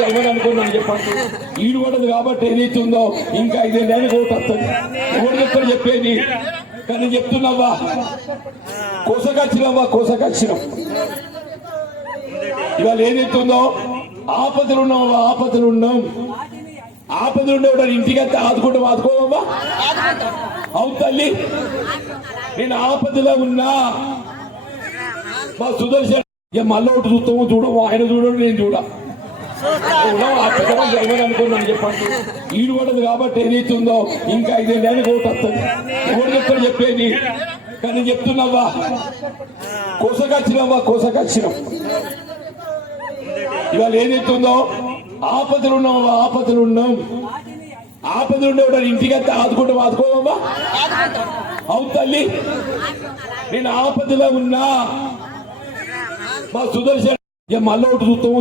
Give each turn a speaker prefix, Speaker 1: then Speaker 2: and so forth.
Speaker 1: ఏమని ఇవ్వదనుకున్నాను చెప్పండి. ఈడు పడదు కాబట్టి ఏదైతుందో ఇంకా ఐదేళ్ళని ఓటు వస్తుంది ఎవరు చెప్పేది? కానీ చెప్తున్నావా? కోసకొచ్చినావా కోసకొచ్చినాం ఇవాళ ఏదైతుందో ఆపదలు ఉన్నావా? ఆపదలు ఉన్నాం. ఆపదలు ఉండేవాడు ఇంటికి వస్తే ఆదుకుంటాం ఆదుకోవమ్మా. అవును తల్లి. నేను ఆపదలో ఉన్నా. మా సుదర్శన్ ఇక మళ్ళీ ఒకటి చూస్తాము చూడము. ఆయన చూడడు నేను చూడ. అనుకున్నాను చెప్పండి ఈడు పడదు కాబట్టి ఏదైతుందో ఇంకా ఐదేళ్ళని ఓటు వస్తుంది. ఎవరు చెప్తారు చెప్పేది? కానీ చెప్తున్నావా? కోసకొచ్చినావా కోసకొచ్చినాం ఇవాళ ఏదైతుందో ఆపదలు ఉన్నావా? ఆపదలు ఉన్నాం. ఆపదలు ఉండేవాడు ఇంటికి ఆదుకుంటాం. ఆదుకోవమ్మా. అవును తల్లి. నేను ఆపదలో ఉన్నా. మా సుదర్శన్ మళ్ళీ ఒకటి చూస్తాము